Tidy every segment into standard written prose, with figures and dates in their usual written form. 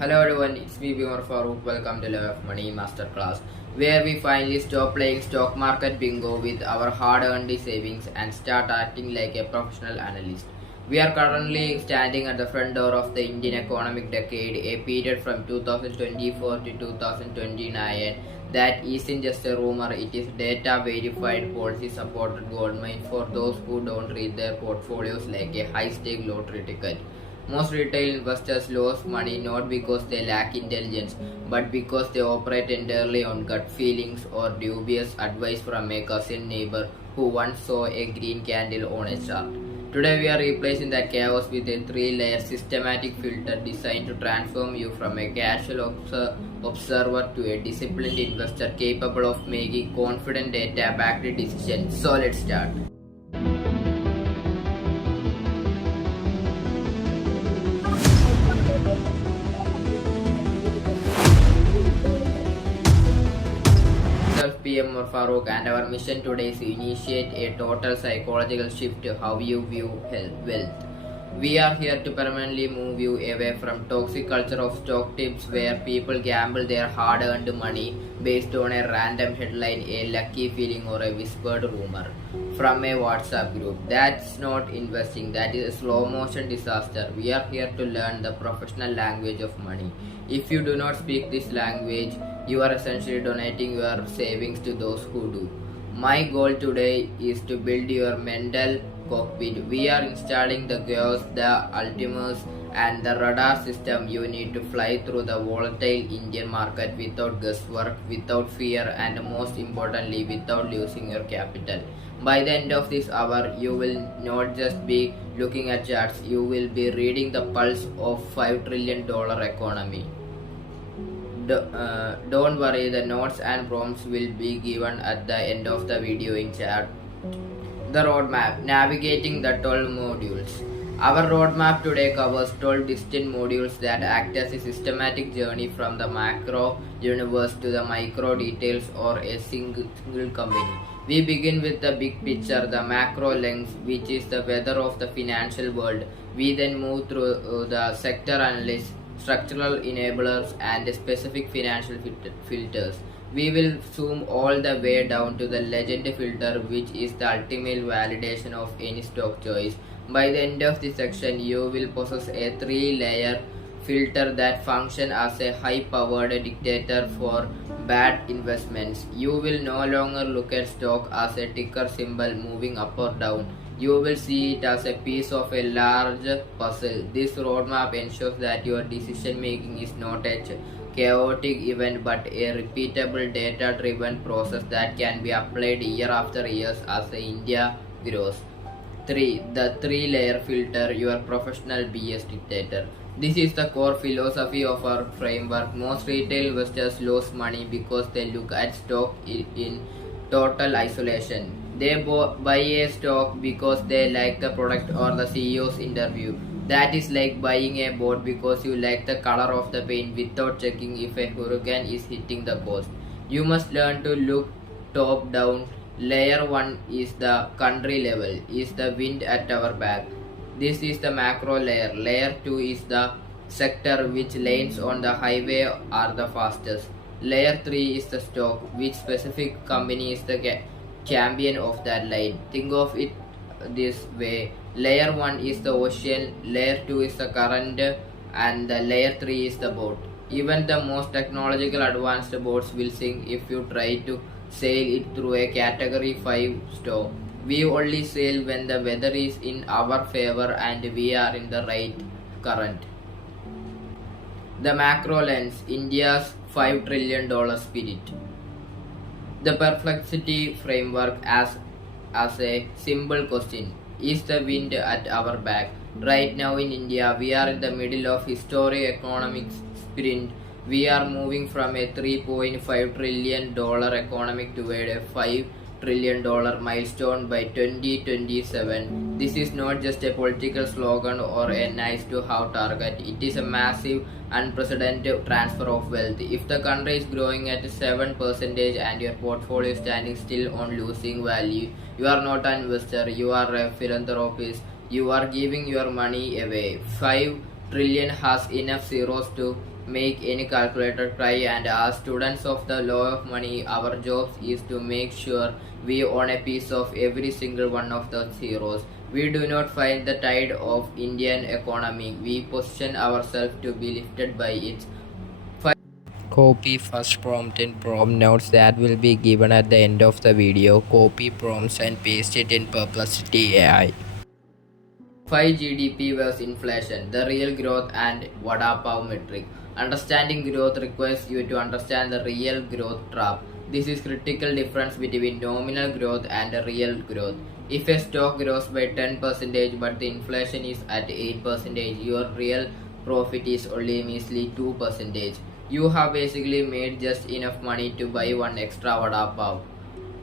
Hello everyone, it's me PM OMAR FARUQ. Welcome to Money Masterclass, where we finally stop playing stock market bingo with our hard-earned savings and start acting like a professional analyst. We are currently standing at the front door of the Indian economic decade, a period from 2024 to 2029 that isn't just a rumor, it is data-verified, policy-supported goldmine for those who don't read their portfolios like a high-stake lottery ticket. Most retail investors lose money not because they lack intelligence, but because they operate entirely on gut feelings or dubious advice from a cousin neighbor who once saw a green candle on a chart. Today we are replacing that chaos with a three-layer systematic filter designed to transform you from a casual observer to a disciplined investor capable of making confident data-backed decisions. So let's start. PM OMAR FARUQ, and our mission today is to initiate a total psychological shift to how you view wealth. We are here to permanently move you away from toxic culture of stock tips where people gamble their hard-earned money based on a random headline, a lucky feeling, or a whispered rumor from a WhatsApp group. That's not investing, that is a slow-motion disaster. We are here to learn the professional language of money. If you do not speak this language, you are essentially donating your savings to those who do. My goal today is to build your mental cockpit. We are installing the gears, the altimeters, and the radar system you need to fly through the volatile Indian market without guesswork, without fear, and most importantly, without losing your capital. By the end of this hour, you will not just be looking at charts, you will be reading the pulse of $5 trillion economy. Don't worry, the notes and prompts will be given at the end of the video in chat. The roadmap, navigating the 12 modules. Our roadmap today covers 12 distinct modules that act as a systematic journey from the macro universe to the micro details or a single company. We begin with the big picture, the macro lens, which is the weather of the financial world. We then move through the sector analysis, structural enablers, and specific financial filters. We will zoom all the way down to the legend filter, which is the ultimate validation of any stock choice. By the end of this section, you will possess a three-layer filter that functions as a high-powered dictator for bad investments. You will no longer look at stock as a ticker symbol moving up or down. You will see it as a piece of a large puzzle. This roadmap ensures that your decision making is not a chaotic event but a repeatable data-driven process that can be applied year after year as India grows. 3. The three-layer filter, your professional BS dictator. This is the core philosophy of our framework. Most retail investors lose money because they look at stock in total isolation. They buy a stock because they like the product or the CEO's interview. That is like buying a boat because you like the color of the paint without checking if a hurricane is hitting the coast. You must learn to look top down. Layer 1 is the country level, is the wind at our back. This is the macro layer. Layer 2 is the sector, which lanes on the highway are the fastest. Layer 3 is the stock, which specific company is the champion of that line. Think of it this way. Layer 1 is the ocean, layer 2 is the current, and the layer 3 is the boat. Even the most technological advanced boats will sink if you try to sail it through a category 5 storm. We only sail when the weather is in our favor and we are in the right current. The macro lens, India's $5 trillion spirit. The perplexity framework asks a simple question. Is the wind at our back? Right now in India, we are in the middle of historic economic sprint. We are moving from a $3.5 trillion economic toward a $5 trillion milestone by 2027. This is not just a political slogan or a nice to have target. It is a massive, unprecedented transfer of wealth. If the country is growing at 7% and your portfolio is standing still on losing value, you are not an investor, you are a philanthropist. You are giving your money away. 5 trillion has enough zeros to make any calculator cry, and as students of the law of money, our job is to make sure we own a piece of every single one of the zeros. We do not find the tide of Indian economy. We position ourselves to be lifted by its. Copy first prompt in prompt notes that will be given at the end of the video. Copy prompts and paste it in Perplexity AI. 5 GDP versus inflation, the real growth and Vada Pav metric. Understanding growth requires you to understand the real growth trap. This is critical difference between nominal growth and real growth. If a stock grows by 10% but the inflation is at 8%, your real profit is only measly 2%. You have basically made just enough money to buy one extra Vada Pav,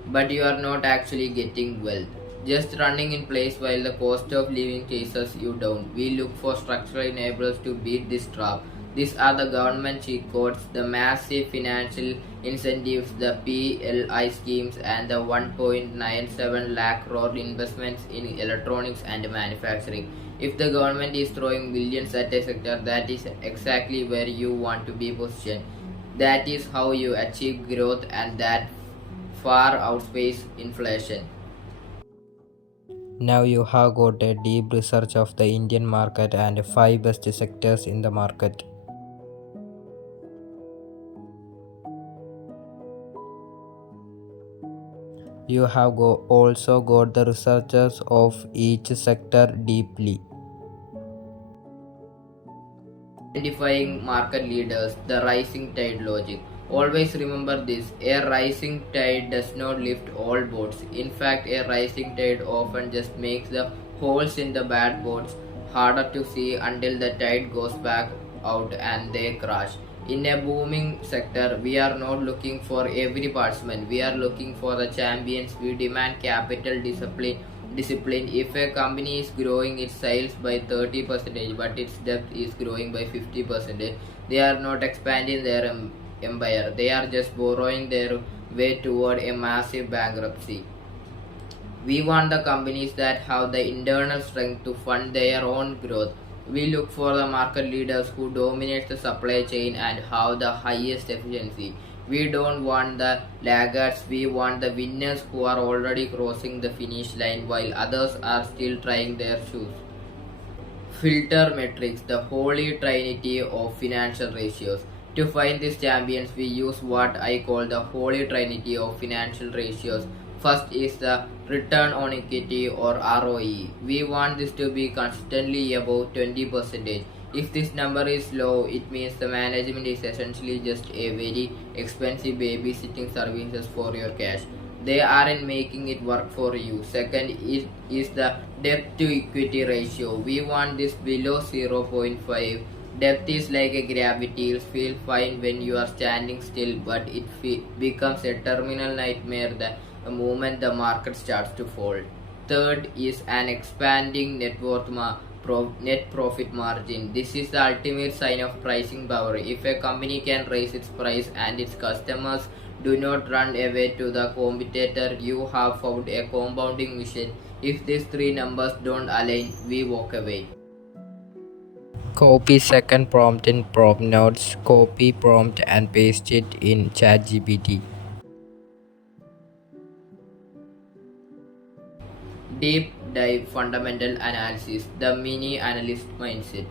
but you are not actually getting wealth, just running in place while the cost of living chases you down. We look for structural enablers to beat this trap. These are the government cheat codes, the massive financial incentives, the PLI schemes, and the 1.97 lakh crore investments in electronics and manufacturing. If the government is throwing billions at a sector, that is exactly where you want to be positioned. That is how you achieve growth, and that far outpace inflation. Now you have got a deep research of the Indian market and 5 best sectors in the market. You have also got the researchers of each sector deeply. Identifying market leaders, the rising tide logic. Always remember this, a rising tide does not lift all boats. In fact, a rising tide often just makes the holes in the bad boats harder to see until the tide goes back out and they crash. In a booming sector, we are not looking for every participant, we are looking for the champions. We demand capital discipline. If a company is growing its sales by 30% but its debt is growing by 50%, they are not expanding their empire, they are just borrowing their way toward a massive bankruptcy. We want the companies that have the internal strength to fund their own growth. We look for the market leaders who dominate the supply chain and have the highest efficiency. We don't want the laggards, we want the winners who are already crossing the finish line while others are still trying their shoes. Filter metrics, the holy trinity of financial ratios. To find these champions, we use what I call the holy trinity of financial ratios. First is the return on equity or ROE. We want this to be consistently above 20%. If this number is low, it means the management is essentially just a very expensive babysitting services for your cash. They aren't making it work for you. Second is the debt to equity ratio. We want this below 0.5. Debt is like a gravity. It feels fine when you are standing still, but it becomes a terminal nightmare the moment the market starts to fall. Third is an expanding net profit margin. This is the ultimate sign of pricing power. If a company can raise its price and its customers do not run away to the competitor, you have found a compounding machine. If these three numbers don't align, we walk away. Copy second prompt in prompt notes, copy prompt and paste it in ChatGPT. Deep dive fundamental analysis, the mini analyst mindset.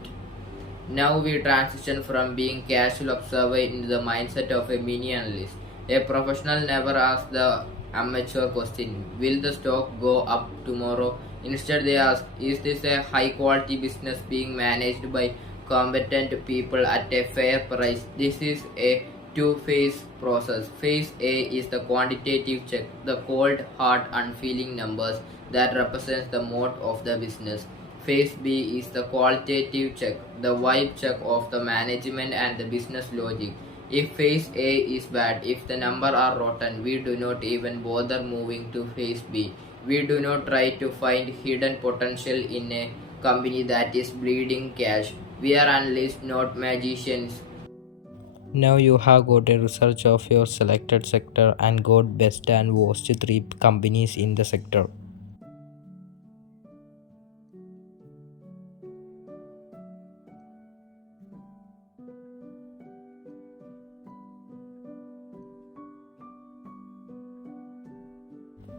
Now we transition from being casual observer into the mindset of a mini analyst. A professional never asks the amateur question, will the stock go up tomorrow? Instead they ask, is this a high quality business being managed by competent people at a fair price? This is a two-phase process. Phase A is the quantitative check, the cold, hard, unfeeling numbers that represents the moat of the business. Phase B is the qualitative check, the vibe check of the management and the business logic. If phase A is bad, if the numbers are rotten, we do not even bother moving to phase B. We do not try to find hidden potential in a company that is bleeding cash. We are analysts, not magicians. Now you have got a research of your selected sector and got best and worst three companies in the sector.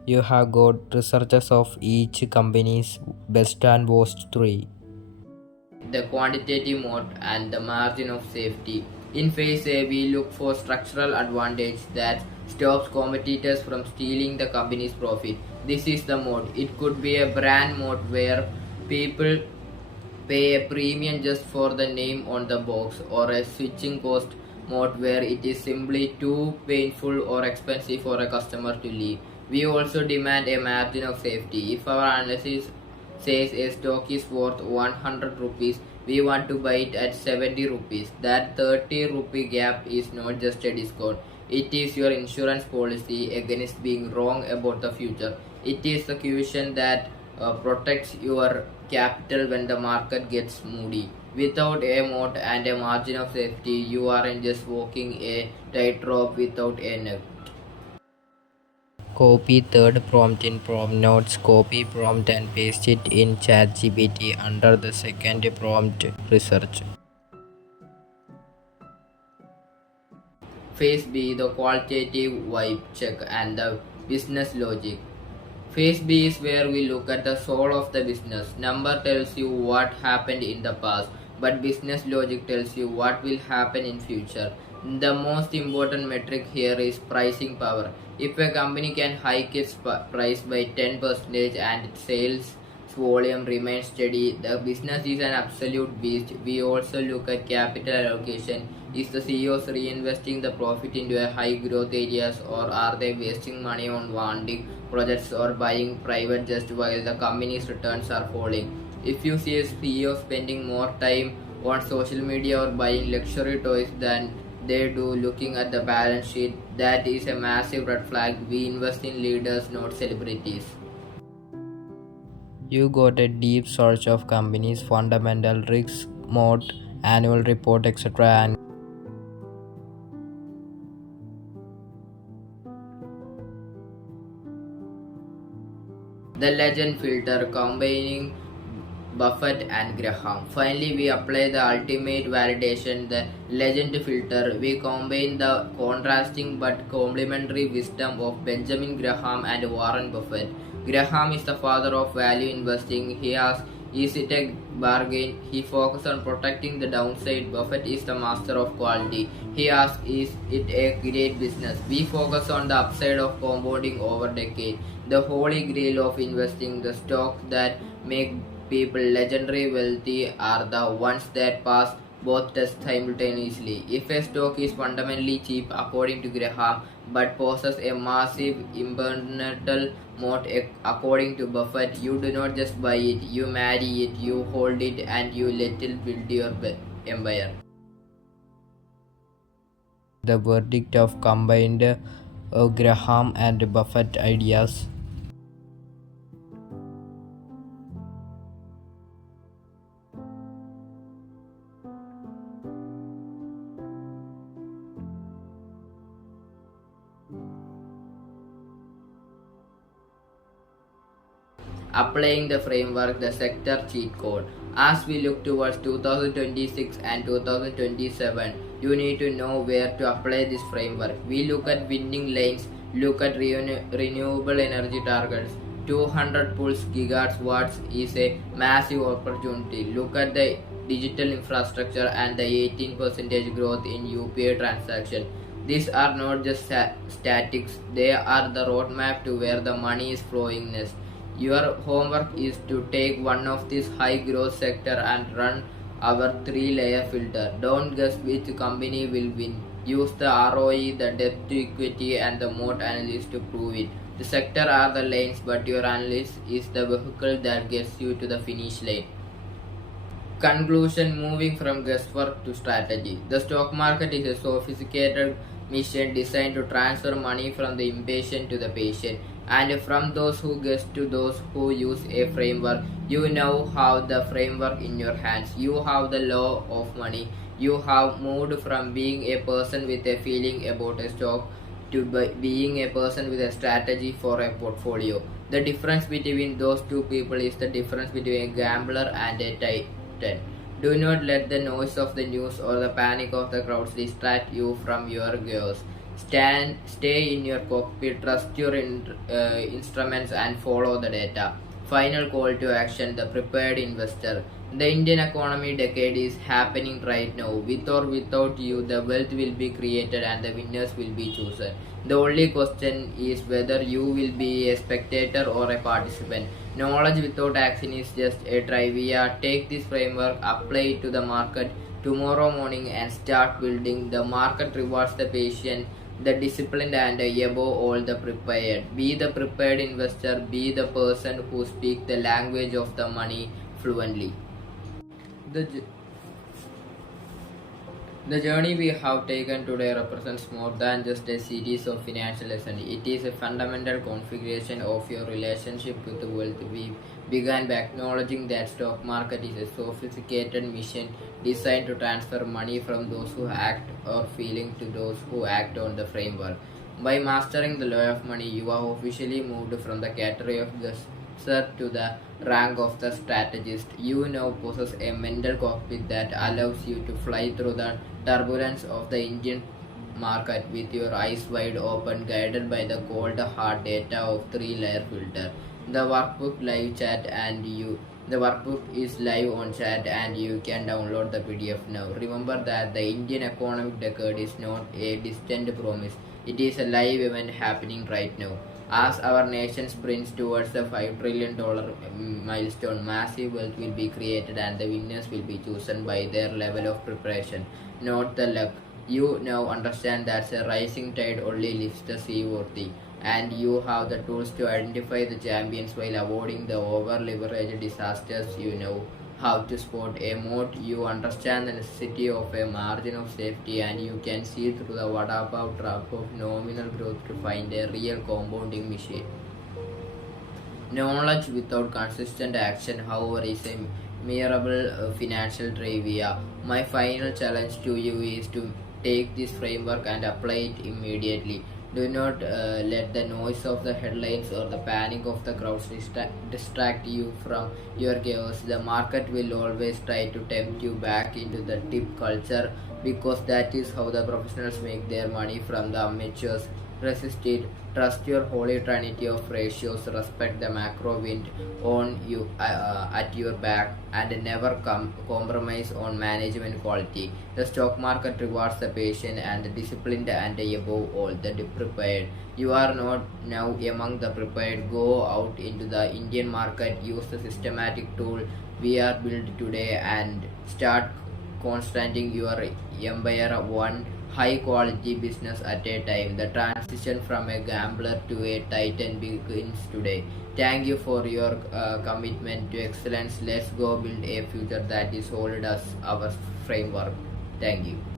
You have got researches of each company's best and worst three. The quantitative mode and the margin of safety. In phase A, we look for structural advantage that stops competitors from stealing the company's profit. This is the mode. It could be a brand mode where people pay a premium just for the name on the box, or a switching cost mode where it is simply too painful or expensive for a customer to leave. We also demand a margin of safety. If our analysis says a stock is worth 100 rupees, we want to buy it at 70 rupees. That 30 rupee gap is not just a discount. It is your insurance policy against being wrong about the future. It is the cushion that protects your capital when the market gets moody. Without a moat and a margin of safety, you aren't just walking a tightrope without a net. Copy third prompt in prompt notes. Copy prompt and paste it in ChatGPT under the second prompt research. Phase B, the qualitative vibe check and the business logic. Phase B is where we look at the soul of the business. Number tells you what happened in the past, but business logic tells you what will happen in future. The most important metric here is pricing power. If a company can hike its price by 10% and its sales volume remains steady, the business is an absolute beast. We also look at capital allocation. Is the CEOs reinvesting the profit into a high growth areas, or are they wasting money on wanting projects or buying private just while the company's returns are falling? If you see a CEO spending more time on social media or buying luxury toys than they do looking at the balance sheet, that is a massive red flag. We invest in leaders, not celebrities. You got a deep search of companies, fundamental risk, mode, annual report, etc. And The legend filter combining Buffett and Graham. Finally, we apply the ultimate validation, the legend filter. We combine the contrasting but complementary wisdom of Benjamin Graham and Warren Buffett. Graham is the father of value investing. He asks, is it a bargain? He focuses on protecting the downside. Buffett is the master of quality. He asks, is it a great business? We focus on the upside of compounding over decades. The holy grail of investing, the stocks that make people legendary wealthy, are the ones that pass both tests simultaneously. If a stock is fundamentally cheap according to Graham but possesses a massive impenetrable moat according to Buffett, you do not just buy it, you marry it, you hold it, and you let it build your empire. the verdict of combined Graham and Buffett ideas. Applying the framework, the sector cheat code. As we look towards 2026 and 2027, you need to know where to apply this framework. We look at winning lanes, look at renewable energy targets. 200 pulse gigawatts is a massive opportunity. Look at the digital infrastructure and the 18% growth in UPI transaction. These are not just statics, they are the roadmap to where the money is flowing next. Your homework is to take one of these high growth sector and run our 3-layer filter. Don't guess which company will win. Use the ROE, the debt to equity, and the moat analysis to prove it. The sector are the lanes, but your analysis is the vehicle that gets you to the finish line. Conclusion: moving from guesswork to strategy. The stock market is a sophisticated mission designed to transfer money from the impatient to the patient, and from those who guess to those who use a framework. You now have the framework in your hands. You have the law of money. You have moved from being a person with a feeling about a stock to being a person with a strategy for a portfolio. The difference between those two people is the difference between a gambler and a titan. Do not let the noise of the news or the panic of the crowds distract you from your goals. Stay in your cockpit, trust your instruments, and follow the data. Final call to action: the prepared investor. The Indian economy decade is happening right now. With or without you, the wealth will be created and the winners will be chosen. The only question is whether you will be a spectator or a participant. Knowledge without action is just a trivia. Take this framework, apply it to the market tomorrow morning, and start building. The market rewards the patient, the disciplined, and above all the prepared. Be the prepared investor, be the person who speaks the language of the money fluently. The, j- the journey we have taken today represents more than just a series of financial lessons. It is a fundamental configuration of your relationship with the wealth. We began by acknowledging that stock market is a sophisticated machine designed to transfer money from those who act or feeling to those who act on the framework. By mastering the law of money, you have officially moved from the category of the to the rank of the strategist. You now possess a mental cockpit that allows you to fly through the turbulence of the Indian market with your eyes wide open, guided by the cold hard data of three-layer filter. The workbook is live on chat and you can download the PDF now. Remember that the Indian economic decade is not a distant promise. It is a live event happening right now. As our nation sprints towards the $5 trillion milestone, massive wealth will be created and the winners will be chosen by their level of preparation, not the luck. You now understand that a rising tide only lifts the seaworthy, and you have the tools to identify the champions while avoiding the over-leveraged disasters. You know how to spot a moat, you understand the necessity of a margin of safety, and you can see through the vada pav trap of nominal growth to find a real compounding machine. Knowledge without consistent action, however, is a measurable financial trivia. My final challenge to you is to take this framework and apply it immediately. Do not let the noise of the headlines or the panic of the crowds distract you from your chaos. The market will always try to tempt you back into the tip culture because that is how the professionals make their money from the amateurs. Resist it. Trust your holy trinity of ratios. Respect the macro wind on you at your back, and never compromise on management quality. The stock market rewards the patient and the disciplined, and above all the prepared. You are not now among the prepared. Go out into the Indian market. Use the systematic tool we are built today and start constructing your empire one high quality business at a time. The transition from a gambler to a titan begins today. Thank you for your commitment to excellence. Let's go build a future that is solid as our framework. Thank you.